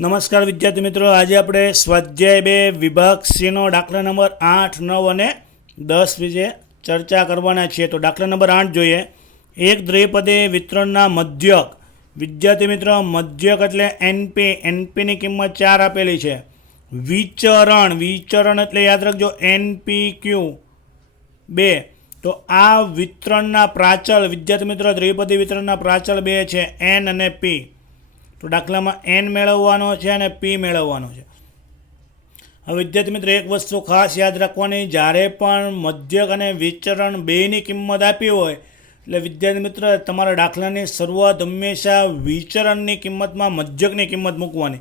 નમસ્કાર વિદ્યાર્થી મિત્રો. આજે આપણે સ્વાધ્યાય બે વિભાગ સીનો દાખલા નંબર આઠ, નવ અને દસ વિશે ચર્ચા કરવાના છીએ. તો દાખલા નંબર આઠ જોઈએ. એક દ્વિપદે વિતરણના મધ્યક. વિદ્યાર્થી મિત્રો, મધ્યક એટલે એનપી. એનપીની કિંમત ચાર આપેલી છે. વિચરણ. વિચરણ એટલે યાદ રાખજો એનપી ક્યુ બે. તો આ વિતરણના પ્રાચલ, વિદ્યાર્થી મિત્રો દ્વિપદી વિતરણના પ્રાચલ બે છે, એન અને પી. તો દાખલામાં એન મેળવવાનો છે અને પી મેળવવાનો છે. હવે વિદ્યાર્થી મિત્રો, એક વસ્તુ ખાસ યાદ રાખવાની, જ્યારે પણ મધ્યક અને વિચરણ બેની કિંમત આપી હોય, એટલે વિદ્યાર્થી મિત્ર, તમારા દાખલાની શરૂઆત હંમેશા વિચરણની કિંમતમાં મધ્યકની કિંમત મૂકવાની.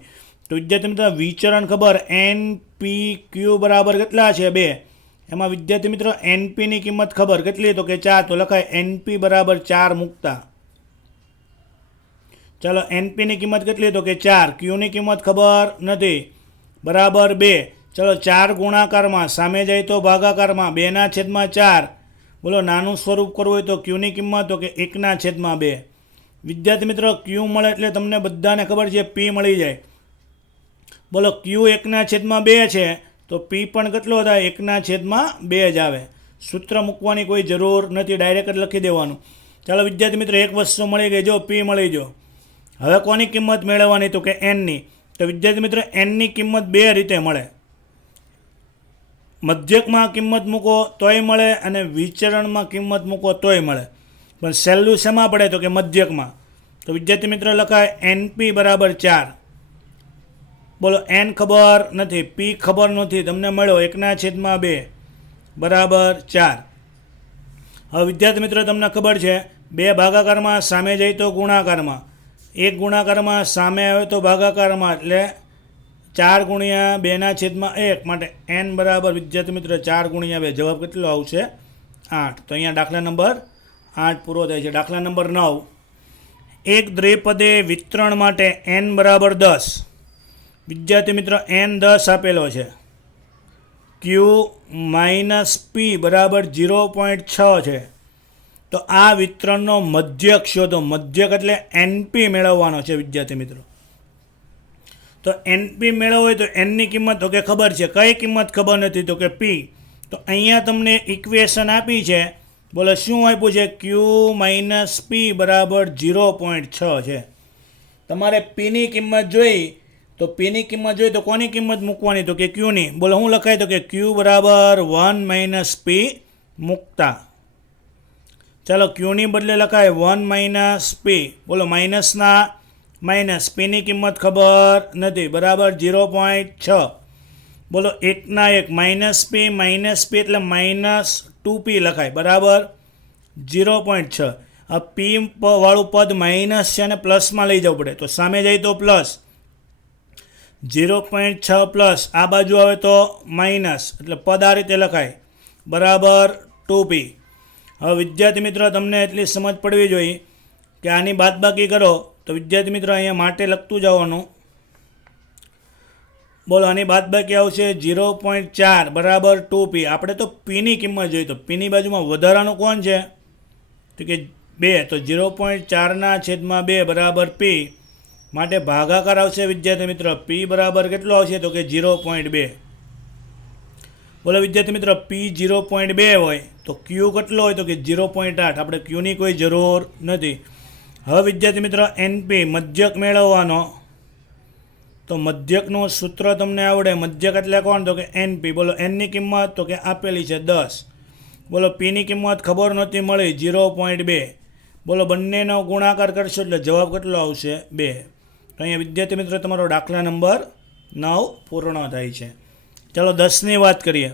તો વિદ્યાર્થી મિત્ર, વિચરણ ખબર એન પી ક્યુ બરાબર કેટલા છે? બે. એમાં વિદ્યાર્થી મિત્રો એનપીની કિંમત ખબર કેટલી? તો કે ચાર. તો લખાય એનપી બરાબર ચાર મૂકતા. ચાલો એનપીની કિંમત કેટલી તો કે ચાર. ક્યુની કિંમત ખબર નથી. બરાબર બે. ચલો, ચાર ગુણાકારમાં સામે જાય તો ભાગાકારમાં બેના છેદમાં ચાર. બોલો, નાનું સ્વરૂપ કરવું હોય તો ક્યુની કિંમત તો કે એકના છેદમાં બે. વિદ્યાર્થી મિત્રો ક્યુ મળે એટલે તમને બધાને ખબર છે પી મળી જાય. બોલો ક્યુ એકના છેદમાં બે છે, તો પી પણ કેટલો થાય? એકના છેદમાં બે જ આવે. સૂત્ર મૂકવાની કોઈ જરૂર નથી, ડાયરેક્ટ લખી દેવાનું. ચાલો, વિદ્યાર્થી મિત્રો, એક વસ્તુ મળી ગઈ. જો પી મળી જો. હવે કોની કિંમત મેળવવાની તો કે એનની? તો વિદ્યાર્થી મિત્રો, એનની કિંમત બે રીતે મળે. મધ્યકમાં કિંમત મૂકો તોય મળે અને વિચરણમાં કિંમત મૂકો તોય મળે. પણ સહેલું શેમાં પડે તો કે મધ્યકમાં? તો વિદ્યાર્થી મિત્રો લખાય એનપી બરાબર ચાર. બોલો, એન ખબર નથી, પી ખબર નથી, તમને મળ્યો એકના છેદમાં બે. બરાબર ચાર. હવે વિદ્યાર્થી મિત્રો, તમને ખબર છે, બે ભાગાકારમાં સામે જઈ તો ગુણાકારમાં. એક ગુણાકારમાં સામે આવે તો ભાગાકારમાં, એટલે ચાર ગુણ્યા બેના છેદમાં એક માટે એન બરાબર, વિદ્યાર્થી મિત્ર, ચાર ગુણ્યા બે. જવાબ કેટલો આવશે? આઠ. તો અહીંયા દાખલા નંબર આઠ પૂરો થાય છે. દાખલા નંબર નવ. એક દ્વિપદે વિતરણ માટે એન બરાબર દસ. વિદ્યાર્થી મિત્ર એન દસ આપેલો છે. ક્યુ માઇનસ પી બરાબર ઝીરો પોઈન્ટ છ છે. તો આ વિતરણનો મધ્યક શોધો. મધ્યક એટલે એનપી મેળવવાનો છે, વિદ્યાર્થી મિત્રો. તો એનપી મેળવવો હોય તો એનની કિંમત, તો કે ખબર છે. કઈ કિંમત ખબર નથી? તો કે પી તો અહીંયા તમને ઇક્વેશન આપી છે. બોલો, શું આપ્યું છે? ક્યુ માઇનસ પી બરાબર ઝીરો પોઈન્ટ છ છે. તમારે પીની કિંમત જોઈ, તો પીની કિંમત જોઈ તો કોની કિંમત મૂકવાની? તો કે ક્યુની બોલો શું લખાય તો કે ક્યુ બરાબર વન માઇનસ પી મૂકતા. ચાલો ક્યુની બદલે લખાય વન માઇનસ પી બોલો માઇનસના માઇનસ પીની કિંમત ખબર નથી. બરાબર ઝીરો પોઈન્ટ છ. બોલો એકના એક માઇનસ પી માઇનસ પી એટલે માઇનસ ટુ પી લખાય. બરાબર ઝીરો પોઈન્ટ છ. આ પી વાળું પદ માઇનસ છે અને પ્લસમાં લઈ જવું પડે. તો સામે જાય તો પ્લસ. ઝીરો પોઈન્ટ છ પ્લસ. આ બાજુ આવે તો માઇનસ. એટલે પદ આ રીતે લખાય. બરાબર ટુ પી હવે વિદ્યાર્થી મિત્રો, તમને એટલી સમજ પડવી જોઈએ કે આની બાદબાકી કરો, તો વિદ્યાર્થી મિત્રો, અહીંયા માટે લખતું જવાનું. બોલો, આની બાદબાકી આવશે ઝીરો પોઈન્ટ ચાર બરાબર ટુ પી. આપણે તો પીની કિંમત જોઈએ તો પીની બાજુમાં વધારાનું કોણ છે? તો કે બે, તો ઝીરો પોઈન્ટ ચારના છેદમાં બે બરાબર પી. માટે ભાગાકાર આવશે વિદ્યાર્થી મિત્રો, પી બરાબર કેટલો આવશે? તો કે ઝીરો પોઈન્ટ બે. બોલો વિદ્યાર્થી મિત્રો પી ઝીરો પોઈન્ટ બે હોય તો ક્યુ કેટલો હોય તો કે જીરો પોઈન્ટ આઠ. આપણે ક્યુની કોઈ જરૂર નથી. હવે વિદ્યાર્થી મિત્રો એનપી મધ્યક મેળવવાનો. તો મધ્યકનું સૂત્ર તમને આવડે, મધ્યક એટલે કોણ? તો કે એનપી બોલો એનની કિંમત તો કે આપેલી છે દસ. બોલો પીની કિંમત ખબર નહોતી મળી ઝીરો પોઈન્ટ બે. બોલો બંનેનો ગુણાકાર કરશો એટલે જવાબ કેટલો આવશે? બે. તો અહીંયા વિદ્યાર્થી મિત્રો, તમારો દાખલા નંબર નવ પૂર્ણ થાય છે. ચાલો દસની વાત કરીએ.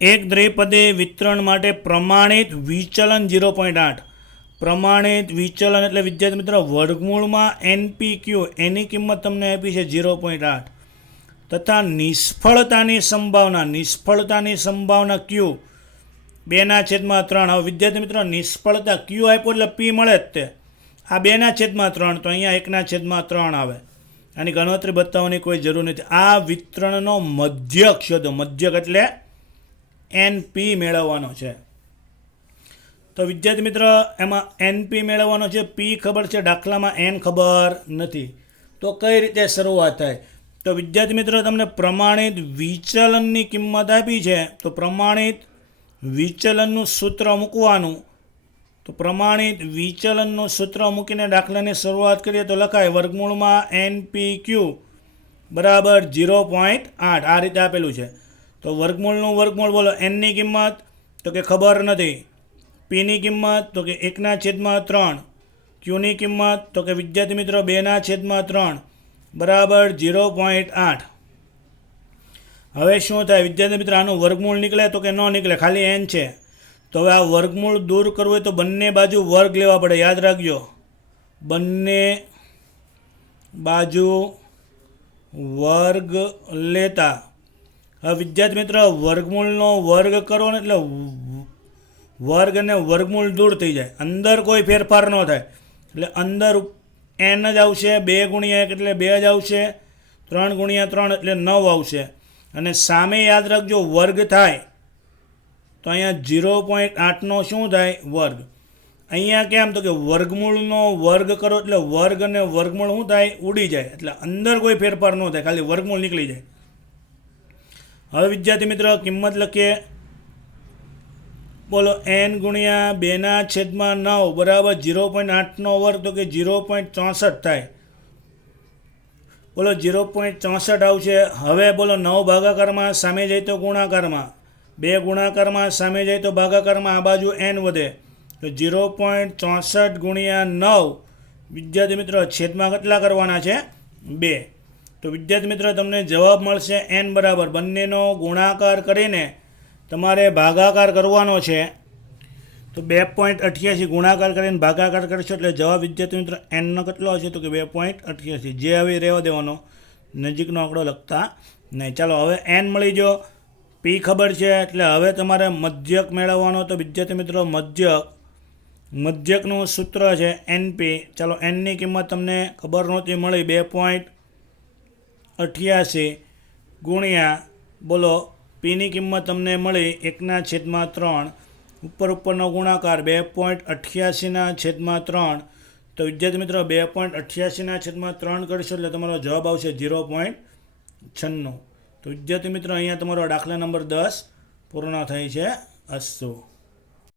એક દ્વિપદે વિતરણ માટે પ્રમાણિત વિચલન ઝીરો પોઈન્ટ આઠ. પ્રમાણિત વિચલન એટલે, વિદ્યાર્થી મિત્રો, વર્ગમૂળમાં એનપી ક્યુ એની કિંમત તમને આપી છે ઝીરો પોઈન્ટ આઠ. તથા નિષ્ફળતાની સંભાવના નિષ્ફળતાની સંભાવના ક્યુ બેના છેદમાં ત્રણ. હવે વિદ્યાર્થી મિત્રો, નિષ્ફળતા ક્યુ આપ્યો એટલે પી મળે જ તે. આ બેના છેદમાં ત્રણ, તો અહીંયા એકના છેદમાં ત્રણ આવે. આની ગણતરી બતાવવાની કોઈ જરૂર નથી. આ વિતરણનો મધ્યક શોધો મધ્યક એટલે એનપી મેળવવાનો છે. તો વિદ્યાર્થી મિત્ર, એમાં એનપી મેળવવાનો છે, પી ખબર છે, દાખલામાં એન ખબર નથી. તો કઈ રીતે શરૂઆત થાય? તો વિદ્યાર્થી મિત્રો, તમને પ્રમાણિત વિચલનની કિંમત આપી છે. તો પ્રમાણિત વિચલનનું સૂત્ર મૂકવાનું તો પ્રમાણિત વિચલનનું સૂત્ર મૂકીને દાખલાની શરૂઆત કરીએ તો લખાય વર્ગમૂળમાં એન પી ક્યુ બરાબર ઝીરો પોઈન્ટ આઠ. આ રીતે આપેલું છે. તો વર્ગમૂળનું વર્ગમૂળ બોલો એનની કિંમત તો કે ખબર નથી. પીની કિંમત તો કે એકના છેદમાં ત્રણ. ક્યુની કિંમત તો કે વિદ્યાર્થી મિત્રો બેના છેદમાં ત્રણ. બરાબર ઝીરો પોઈન્ટ આઠ. હવે શું થાય? વિદ્યાર્થી મિત્રો, આનું વર્ગમૂળ નીકળે તો કે ન નીકળે? ખાલી એન છે. તો હવે આ વર્ગમૂળ દૂર કરવું હોય તો બંને બાજુ વર્ગ લેવા પડે. યાદ રાખજો. બંને બાજુ વર્ગ લેતા. હવે વિદ્યાર્થી મિત્ર, વર્ગમૂળનો વર્ગ કરો ને એટલે વર્ગ અને વર્ગમૂળ દૂર થઈ જાય. અંદર કોઈ ફેરફાર ન થાય. એટલે અંદર એન જ આવશે, બે ગુણ્યા એક એટલે બે જ આવશે, ત્રણ ગુણ્યા ત્રણ એટલે નવ આવશે. અને સામે યાદ રાખજો, વર્ગ થાય. તો અહીંયા ઝીરો પોઈન્ટ આઠનો શું થાય? વર્ગ. અહીંયા કેમ? તો કે વર્ગમૂળનો વર્ગ કરો એટલે વર્ગ અને વર્ગમૂળ શું થાય? ઉડી જાય. એટલે અંદર કોઈ ફેરફાર ન થાય. ખાલી વર્ગમૂળ નીકળી જાય. હવે વિદ્યાર્થી મિત્ર, કિંમત લખીએ. બોલો એન ગુણ્યા બેના છેદમાં નવ બરાબર ઝીરો પોઈન્ટ આઠનો વર્ગ તો કે ઝીરો પોઈન્ટ ચોસઠ થાય. બોલો ઝીરો પોઈન્ટ ચોસઠ આવશે. હવે બોલો, નવ ભાગાકારમાં સામે જાય તો ગુણાકારમાં. બે ગુણાકારમાં સામે જાય તો ભાગાકારમાં આ બાજુ એન વધે. તો ઝીરો પોઈન્ટ ચોસઠ ગુણ્યા નવ, વિદ્યાર્થી મિત્રો છેદમાં કેટલા કરવાના છે? બે. તો વિદ્યાર્થી મિત્રો તમને જવાબ મળશે એન બરાબર. બંનેનો ગુણાકાર કરીને તમારે ભાગાકાર કરવાનો છે. તો બે પોઈન્ટ અઠ્યાસી ગુણાકાર કરીને ભાગાકાર કરશો એટલે જવાબ વિદ્યાર્થી મિત્રો એનનો કેટલો હશે? તો કે બે પોઈન્ટ અઠ્યાસી. જે હવે રહેવા દેવાનો. નજીકનો આંકડો લખતા નહીં. ચાલો, હવે એન મળી ગયો. પી ખબર છે? એટલે હવે તમારે મધ્યક મેળવવાનો તો વિદ્યાર્થી મિત્રો મધ્યક. મધ્યકનું સૂત્ર છે એનપી ચાલો એનની કિંમત તમને ખબર નહોતી મળી. બે પોઈન્ટ અઠ્યાસી ગુણ્યા, બોલો પીની કિંમત તમને મળી એકના છેદમાં ત્રણ. ઉપર ઉપરનો ગુણાકાર બે પોઈન્ટ અઠ્યાસીના છેદમાં ત્રણ. તો વિદ્યાર્થી મિત્રો બે પોઈન્ટ અઠ્યાસીના છેદમાં ત્રણ કરશો એટલે તમારો જવાબ આવશે ઝીરો પોઈન્ટ છન્નું. તો વિદ્યાર્થી મિત્રો અહીંયા તમારો દાખલા નંબર દસ પૂર્ણ થઈ છે અસ્તુ.